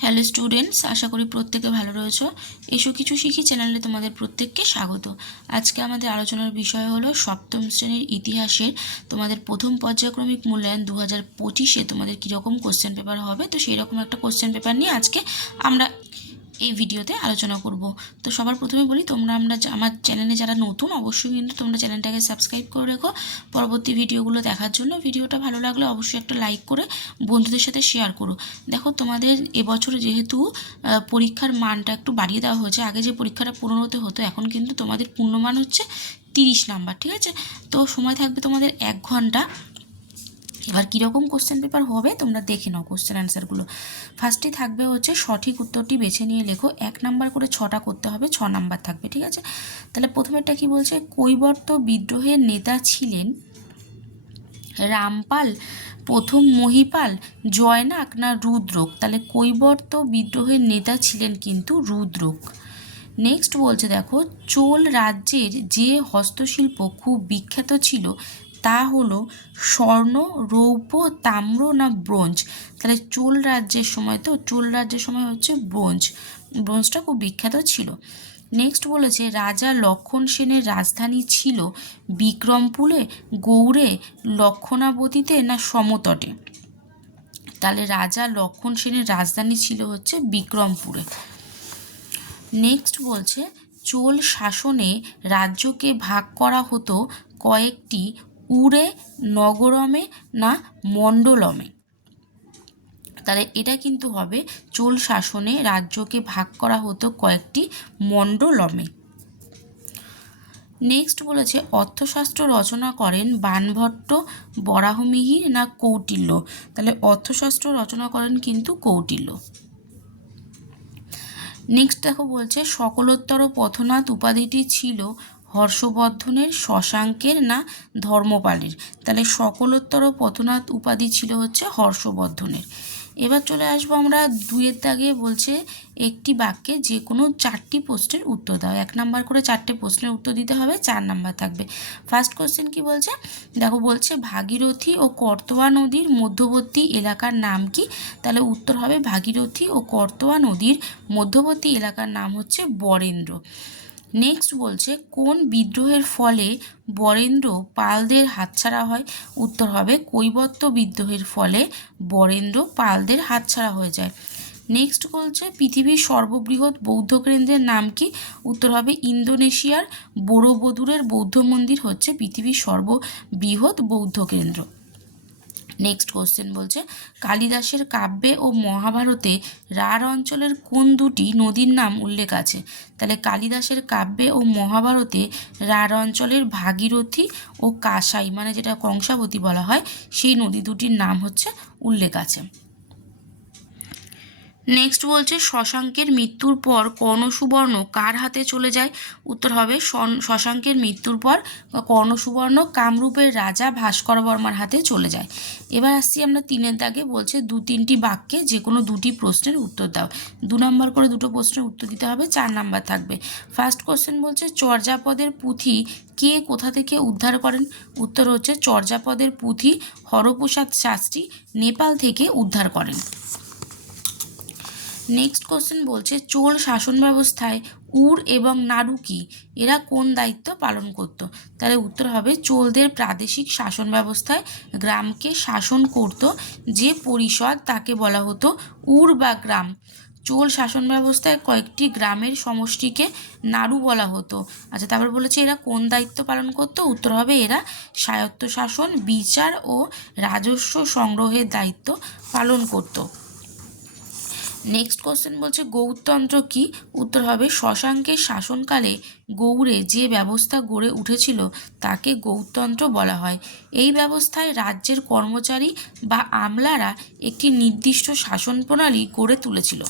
Hello students আশা করি প্রত্যেকে ভালো রয়েছে। এসো কিছু শিখি চ্যানেলে তোমাদের প্রত্যেককে স্বাগত। আজকে আমাদের আলোচনার বিষয় হলো সপ্তম শ্রেণির ইতিহাসের তোমাদের প্রথম পর্যায়ক্রমিক মূল্যায়ন দু হাজার পঁচিশে তোমাদের কীরকম কোশ্চেন পেপার হবে, তো সেই রকম একটা কোশ্চেন পেপার নিয়ে আজকে আমরা এই ভিডিওতে আলোচনা করব। তো সবার প্রথমে বলি, তোমরা আমরা আমার চ্যানেলে যারা নতুন, অবশ্যই কিন্তু তোমরা চ্যানেলটাকে সাবস্ক্রাইব করে রেখো। পরবর্তী ভিডিওগুলো দেখার জন্য ভিডিওটা ভালো লাগলে অবশ্যই একটা লাইক করে বন্ধুদের সাথে শেয়ার করো। দেখো, তোমাদের এবছরে যেহেতু পরীক্ষার মানটা একটু বাড়িয়ে দেওয়া হয়েছে, আগে যে পরীক্ষাটা পনেরোতে হতো, এখন কিন্তু তোমাদের পূর্ণমান হচ্ছে তিরিশ নাম্বার, ঠিক আছে? তো সময় থাকবে তোমাদের এক ঘণ্টা। এবার কীরকম কোশ্চেন পেপার হবে, তোমরা দেখে নাও কোশ্চেন অ্যান্সারগুলো ফার্স্টে থাকবে হচ্ছে সঠিক উত্তরটি বেছে নিয়ে লেখো। এক নাম্বার করে ছটা করতে হবে, ছ নাম্বার থাকবে, ঠিক আছে? তাহলে প্রথমেরটা কি বলছে? কৈবর্ত বিদ্রোহের নেতা ছিলেন রামপাল, প্রথম মহিপাল, জয়নাক না রুদ্রক? তাহলে কৈবর্ত বিদ্রোহের নেতা ছিলেন কিন্তু রুদ্রক। নেক্সট বলছে দেখো, চোল রাজ্যের যে হস্তশিল্প খুব বিখ্যাত ছিল তা হলো স্বর্ণ, রৌপ্য, তাম্র না ব্রোঞ্জ? তাহলে চোল রাজ্যের সময় তো, চোল রাজ্যের সময় হচ্ছে ব্রোঞ্জ। ব্রোঞ্জটা খুব বিখ্যাত ছিল। নেক্সট বলেছে, রাজা লক্ষণ সেনের রাজধানী ছিল বিক্রমপুরে গৌড়ে, লক্ষণাবতীতে না সমতটে? তাহলে রাজা লক্ষণ সেনের রাজধানী ছিল হচ্ছে বিক্রমপুরে। নেক্সট বলছে, চোল শাসনে রাজ্যকে ভাগ করা হতো কয়েকটি উড়ে, নগরমে না মণ্ডলমে? তাহলে এটা কিন্তু হবে চোল শাসনে রাজ্যকে ভাগ করা হতো কয়েকটি মণ্ডলমে। নেক্সট বলেছে, অর্থশাস্ত্র রচনা করেন বানভট্ট, বরাহমিহির না কৌটিল্য? তাহলে অর্থশাস্ত্র রচনা করেন কিন্তু কৌটিল্য। নেক্সট দেখো বলছে, সকলোত্তর পথনাথ উপাধিটি ছিল হর্ষবর্ধনের শশাঙ্কের না ধর্মপালের? তাহলে সকলোত্তর পথনাথ উপাধি ছিল হচ্ছে হর্ষবর্ধনের। এবার চলে আসব আমরা দুয়ের দাগে বলছে একটি বাক্যে যে কোনো চারটি প্রশ্নের উত্তর দাও। এক নাম্বার করে চারটে প্রশ্নের উত্তর দিতে হবে, চার নাম্বার থাকবে। ফার্স্ট কোশ্চেন কি বলছে? দেখো বলছে, ভাগীরথী ও করতোয়া নদীর মধ্যবর্তী এলাকার নাম কি? তাহলে উত্তর হবে, ভাগীরথী ও করতোয়া নদীর মধ্যবর্তী এলাকার নাম হচ্ছে বরেন্দ্র। নেক্সট বলছে, কোন বিদ্রোহের ফলে বরেন্দ্র পালদের হাতছাড়া হয়? উত্তর হবে কৈবর্ত বিদ্রোহের ফলে বরেন্দ্র পালদের হাতছাড়া হয়ে যায়। নেক্সট বলছে, পৃথিবীর সর্ববৃহৎ বৌদ্ধ কেন্দ্রের নাম কি? উত্তর হবে, ইন্দোনেশিয়ার বোরোবদুরের বৌদ্ধ মন্দির হচ্ছে পৃথিবীর সর্ববৃহৎ বৌদ্ধ কেন্দ্র। নেক্সট কোশ্চেন বলছে, কালিদাসের কাব্যে ও মহাভারতে রাঢ় অঞ্চলের কোন দুটি নদীর নাম উল্লেখ আছে? তাহলে কালিদাসের কাব্যে ও মহাভারতে রাঢ় অঞ্চলের ভাগীরথী ও কাসাই মানে যেটা কংসাবতী বলা হয়, সেই নদী দুটির নাম হচ্ছে উল্লেখ আছে। নেক্সট বলছে, শশাঙ্কের মৃত্যুর পর কর্ণসুবর্ণ কার হাতে চলে যায়? উত্তর হবে শশাঙ্কের মৃত্যুর পর কর্ণসুবর্ণ কামরূপের রাজা ভাস্কর বর্মার হাতে চলে যায়। এবার আসছি আমরা তিনের দাগে, বলছে, দু তিনটি বাক্যে যে কোনো দুটি প্রশ্নের উত্তর দাও। দু নম্বর করে দুটো প্রশ্নের উত্তর দিতে হবে, চার নাম্বার থাকবে। ফার্স্ট কোশ্চেন বলছে, চর্যাপদের পুঁথি কে কোথা থেকে উদ্ধার করেন? উত্তর হচ্ছে, চর্যাপদের পুঁথি হরপ্রসাদ শাস্ত্রী নেপাল থেকে উদ্ধার করেন। নেক্সট কোশ্চেন বলছে, চোল শাসন ব্যবস্থায় উর এবং নাড়ু কি? এরা কোন দায়িত্ব পালন করত? তাহলে উত্তর হবে, চোলদের প্রাদেশিক শাসন ব্যবস্থায় গ্রামকে শাসন করত, যে পরিষদ তাকে বলা হতো উর বা গ্রাম। চোল শাসন ব্যবস্থায় কয়েকটি গ্রামের সমষ্টিকে নাড়ু বলা হতো। আচ্ছা তারপর বলেছে, এরা কোন দায়িত্ব পালন করতো? উত্তর হবে, এরা স্বায়ত্তশাসন, বিচার ও রাজস্ব সংগ্রহের দায়িত্ব পালন করতো। নেক্সট কোশ্চেন বলছে, গৌরতন্ত্র কি? উত্তর হবে শশাঙ্কের শাসনকালে গৌড়ে যে ব্যবস্থা গড়ে উঠেছিল, তাকে গৌরতন্ত্র বলা হয়। এই ব্যবস্থায় রাজ্যের কর্মচারী বা আমলারা একটি নির্দিষ্ট শাসন প্রণালী গড়ে তুলেছিল।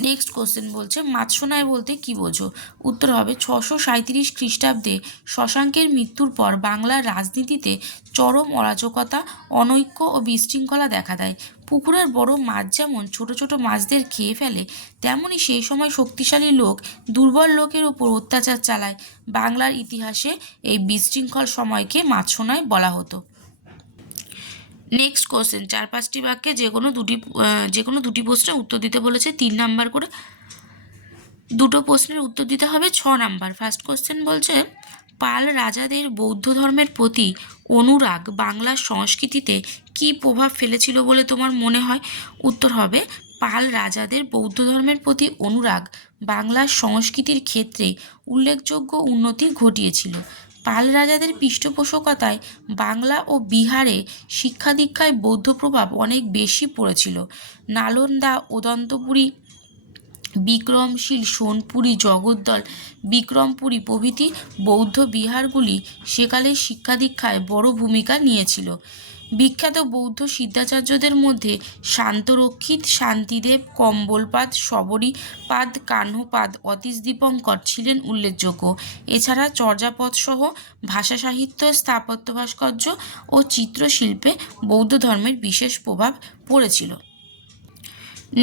নেক্সট কোশ্চেন বলছে মাৎসনায় বলতে কি বোঝো? উত্তর হবে, ছশো সাঁইত্রিশ খ্রিস্টাব্দে শশাঙ্কের মৃত্যুর পর বাংলার রাজনীতিতে চরম অরাজকতা, অনৈক্য ও বিশৃঙ্খলা দেখা দেয়। পুকুরের বড় মাছ যেমন ছোট ছোট মাছদের খেয়ে ফেলে, তেমনি সেই সময় শক্তিশালী লোক, দুর্বল লোকের উপর অত্যাচার চালায়। বাংলার ইতিহাসে এই বিশৃঙ্খল সময়কে মাৎসনায় বলা হতো। নেক্সট কোশ্চেন চার পাঁচটি বাক্যে যে কোনো দুটি যে কোনো দুটি প্রশ্নের উত্তর দিতে বলেছে তিন নাম্বার করে। দুটো প্রশ্নের উত্তর দিতে হবে ছ নাম্বার। ফার্স্ট কোশ্চেন বলছে, পাল রাজাদের বৌদ্ধ ধর্মের প্রতি অনুরাগ বাংলার সংস্কৃতিতে কী প্রভাব ফেলেছিল বলে তোমার মনে হয়? উত্তর হবে, পাল রাজাদের বৌদ্ধ ধর্মের প্রতি অনুরাগ বাংলার সংস্কৃতির ক্ষেত্রে উল্লেখযোগ্য উন্নতি ঘটিয়েছিল। পাল রাজাদের পৃষ্ঠপোষকতায় বাংলা ও বিহারে শিক্ষা দীক্ষায় বৌদ্ধ প্রভাব অনেক বেশি পড়েছিল। নালন্দা ওদন্তপুরী বিক্রমশীল, সোনপুরী, জগদ্দল, বিক্রমপুরী প্রভৃতি বৌদ্ধ বিহারগুলি সেকালের শিক্ষা দীক্ষায় বড় ভূমিকা নিয়েছিল। বিখ্যাত বৌদ্ধ সিদ্ধাচার্যদের মধ্যে শান্তরক্ষিত, শান্তিদেব, কম্বলপাদ, শবরীপাদ, কাহ্নপাদ, অতীশ দীপঙ্কর ছিলেন উল্লেখযোগ্য। এছাড়া চর্যাপদসহ ভাষা সাহিত্য, স্থাপত্য ভাস্কর্য ও চিত্রশিল্পে বৌদ্ধ ধর্মের বিশেষ প্রভাব পড়েছিল।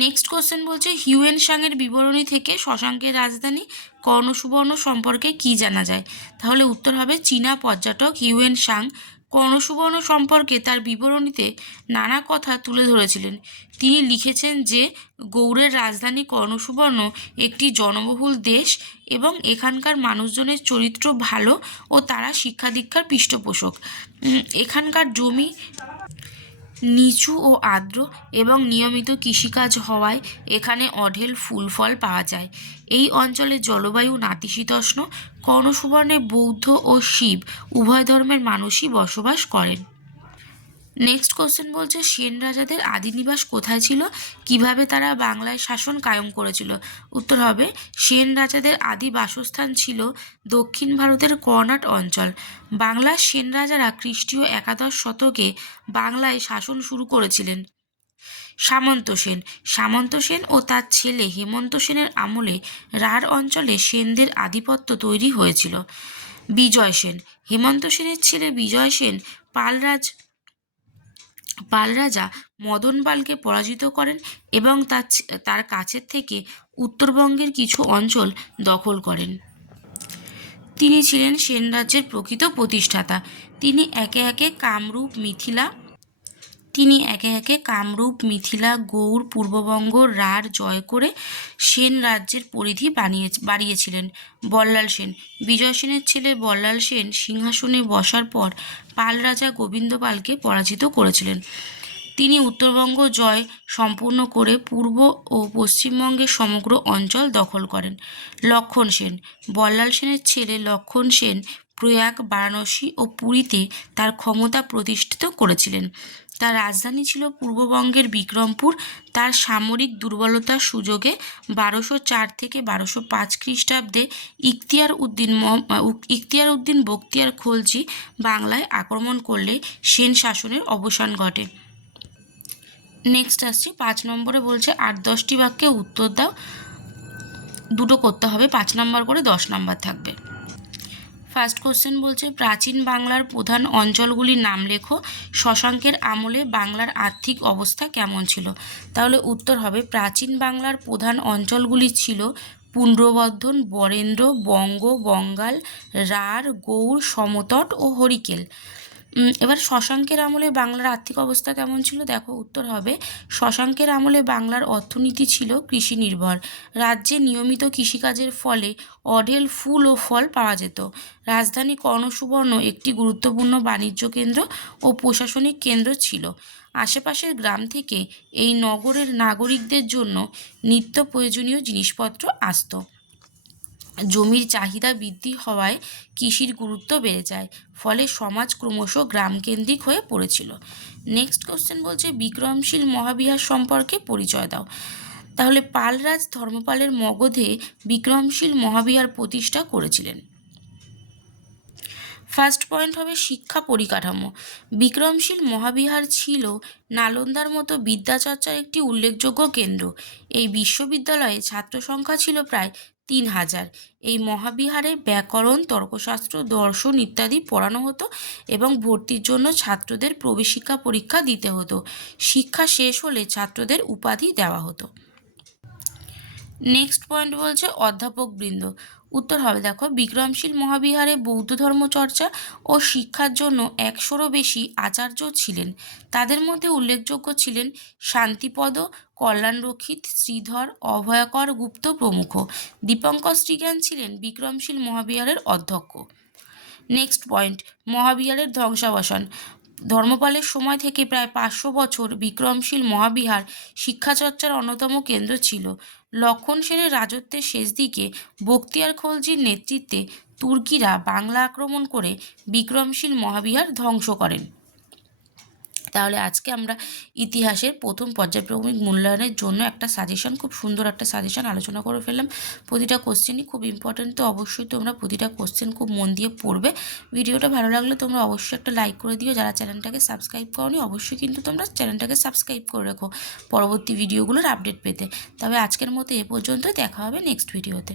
নেক্সট কোশ্চেন বলছে হিউয়েন সাংয়ের বিবরণী থেকে শশাঙ্কের রাজধানী কর্ণসুবর্ণ সম্পর্কে কি জানা যায়? তাহলে উত্তর হবে চীনা পর্যটক হিউয়েন সাং কর্ণসুবর্ণ সম্পর্কে তার বিবরণীতে নানা কথা তুলে ধরেছিলেন। তিনি লিখেছেন যে, গৌড়ের রাজধানী কর্ণসুবর্ণ একটি জনবহুল দেশ এবং এখানকার মানুষজনের চরিত্র ভালো ও তারা শিক্ষা দীক্ষার পৃষ্ঠপোষক এখানকার জমি নিচু ও আর্দ্র এবং নিয়মিত কৃষিকাজ হওয়ায় এখানে অঢেল ফুল ফল পাওয়া যায়। এই অঞ্চলের জলবায়ু নাতিশীতোষ্ণ কর্ণসুবর্ণে বৌদ্ধ ও শিব উভয় ধর্মের মানুষই বসবাস করেন। নেক্সট কোশ্চেন বলছে, সেন রাজাদের আদি নিবাস কোথায় ছিল? কীভাবে তারা বাংলায় শাসন কায়েম করেছিল? উত্তর হবে, সেন রাজাদের আদি বাসস্থান ছিল দক্ষিণ ভারতের কর্ণাট অঞ্চল। বাংলার সেন রাজারা খ্রিস্টীয় একাদশ শতকে বাংলায় শাসন শুরু করেছিলেন। সামন্ত সেন সামন্ত সেন ও তার ছেলে হেমন্ত সেনের আমলে রাঢ় অঞ্চলে সেনদের আধিপত্য তৈরি হয়েছিল। বিজয় সেন, হেমন্ত সেনের ছেলে বিজয় সেন পালরাজ পাল রাজা মদন পালকে পরাজিত করেন এবং তার তার কাছের থেকে উত্তরবঙ্গের কিছু অঞ্চল দখল করেন। তিনি ছিলেন সেন রাজ্যের প্রকৃত প্রতিষ্ঠাতা। তিনি একে একে কামরূপ, মিথিলা তিনি একে একে কামরূপ, মিথিলা, গৌড়, পূর্ববঙ্গ, রাঢ় জয় করে সেন রাজ্যের পরিধি বানিয়ে, বাড়িয়েছিলেন। বল্লাল সেন, বিজয় সেনের ছেলে বল্লাল সেন সিংহাসনে বসার পর পাল রাজা গোবিন্দ পালকে পরাজিত করেছিলেন। তিনি উত্তরবঙ্গ জয় সম্পূর্ণ করে পূর্ব ও পশ্চিমবঙ্গের সমগ্র অঞ্চল দখল করেন। লক্ষণ সেন, বল্লাল সেনের ছেলে লক্ষণ সেন প্রয়াগ, বারাণসী ও পুরীতে তার ক্ষমতা প্রতিষ্ঠিত করেছিলেন। তার রাজধানী ছিল পূর্ববঙ্গের বিক্রমপুর। তার সামরিক দুর্বলতার সুযোগে বারোশো চার থেকে বারোশো পাঁচ খ্রিস্টাব্দে ইখতিয়ার উদ্দিন ইখতিয়ার উদ্দিন বখতিয়ার খলজি বাংলায় আক্রমণ করলে সেন শাসনের অবসান ঘটে। নেক্সট আসছি, পাঁচ নম্বরে বলছে, আট দশটি বাক্যে উত্তর দাও। দুটো করতে হবে, পাঁচ নাম্বার করে দশ নাম্বার থাকবে। ফার্স্ট কোশ্চেন বলছে, প্রাচীন বাংলার প্রধান অঞ্চলগুলির নাম লেখো। শশাঙ্কের আমলে বাংলার আর্থিক অবস্থা কেমন ছিল? তাহলে উত্তর হবে, প্রাচীন বাংলার প্রধান অঞ্চলগুলি ছিল পুণ্ড্রবর্ধন বরেন্দ্র, বঙ্গ, বঙ্গাল, রাঢ়, গৌড়, সমতট ও হরিকেল। এবার শশাঙ্কের আমলে বাংলার আর্থিক অবস্থা কেমন ছিল? দেখো, উত্তর হবে, শশাঙ্কের আমলে বাংলার অর্থনীতি ছিল কৃষি নির্ভর। রাজ্যে নিয়মিত কৃষিকাজের ফলে অঢেল ফুল ও ফল পাওয়া যেত। রাজধানী কর্ণসুবর্ণ একটি গুরুত্বপূর্ণ বাণিজ্য কেন্দ্র ও প্রশাসনিক কেন্দ্র ছিল। আশেপাশের গ্রাম থেকে এই নগরের নাগরিকদের জন্য নিত্য প্রয়োজনীয় জিনিসপত্র আসতো। জমির চাহিদা বৃদ্ধি হওয়ায় কৃষির গুরুত্ব বেড়ে যায়, ফলে সমাজ ক্রমশ গ্রামকেন্দ্রিক হয়ে পড়েছিল। নেক্সট কোশ্চেন বলছে, বিক্রমশীল মহাবিহার সম্পর্কে পরিচয় দাও। তাহলে পালরাজ ধর্মপালের মগধে বিক্রমশীল মহাবিহার প্রতিষ্ঠা করেছিলেন। ফার্স্ট পয়েন্ট হবে শিক্ষা পরিকাঠামো। বিক্রমশীল মহাবিহার ছিল নালন্দার মতো বিদ্যাচর্চার একটি উল্লেখযোগ্য কেন্দ্র। এই বিশ্ববিদ্যালয়ে ছাত্র সংখ্যা ছিল প্রায় তিন হাজার এই মহাবিহারে ব্যাকরণ, তর্কশাস্ত্র, দর্শন ইত্যাদি পড়ানো হতো এবং ভর্তির জন্য ছাত্রদের প্রবেশিক্ষা পরীক্ষা দিতে হতো। শিক্ষা শেষ হলে ছাত্রদের উপাধি দেওয়া হতো। নেক্সট পয়েন্ট বলছে অধ্যাপক বৃন্দ। উত্তর হবে, দেখো, বিক্রমশীল মহাবিহারে বৌদ্ধ ধর্ম চর্চা ও শিক্ষার জন্য একশোরও বেশি আচার্য ছিলেন। তাদের মধ্যে উল্লেখযোগ্য ছিলেন শান্তিপদ, কল্যাণরক্ষিত, শ্রীধর, অভয়কর, গুপ্ত প্রমুখ। দীপঙ্কর শ্রীজ্ঞান ছিলেন বিক্রমশীল মহাবিহারের অধ্যক্ষ। Next point মহাবিহারের ধ্বংসাবসান। ধর্মপালের সময় থেকে প্রায় পাঁচশো বছর বিক্রমশীল মহাবিহার শিক্ষাচর্চার অন্যতম কেন্দ্র ছিল। লক্ষণ সেনের রাজত্বের শেষ দিকে বক্তিয়ার খলজির নেতৃত্বে তুর্কিরা বাংলা আক্রমণ করে বিক্রমশীল মহাবিহার ধ্বংস করেন। তাহলে আজকে আমরা ইতিহাসের প্রথম পর্যায়ক্রমিক মূল্যায়নের জন্য একটা সাজেশন খুব সুন্দর একটা সাজেশন আলোচনা করে ফেললাম। প্রতিটা কোশ্চেনই খুব ইম্পর্টেন্ট তো অবশ্যই তোমরা প্রতিটা কোশ্চেন খুব মন দিয়ে পড়বে। ভিডিওটা ভালো লাগলে তোমরা অবশ্যই একটা লাইক করে দিও। যারা চ্যানেলটাকে সাবস্ক্রাইব করনি, অবশ্যই কিন্তু তোমরা চ্যানেলটাকে সাবস্ক্রাইব করে রেখো পরবর্তী ভিডিওগুলোর আপডেট পেতে। তবে আজকের মতো এ পর্যন্ত দেখা হবে নেক্সট ভিডিওতে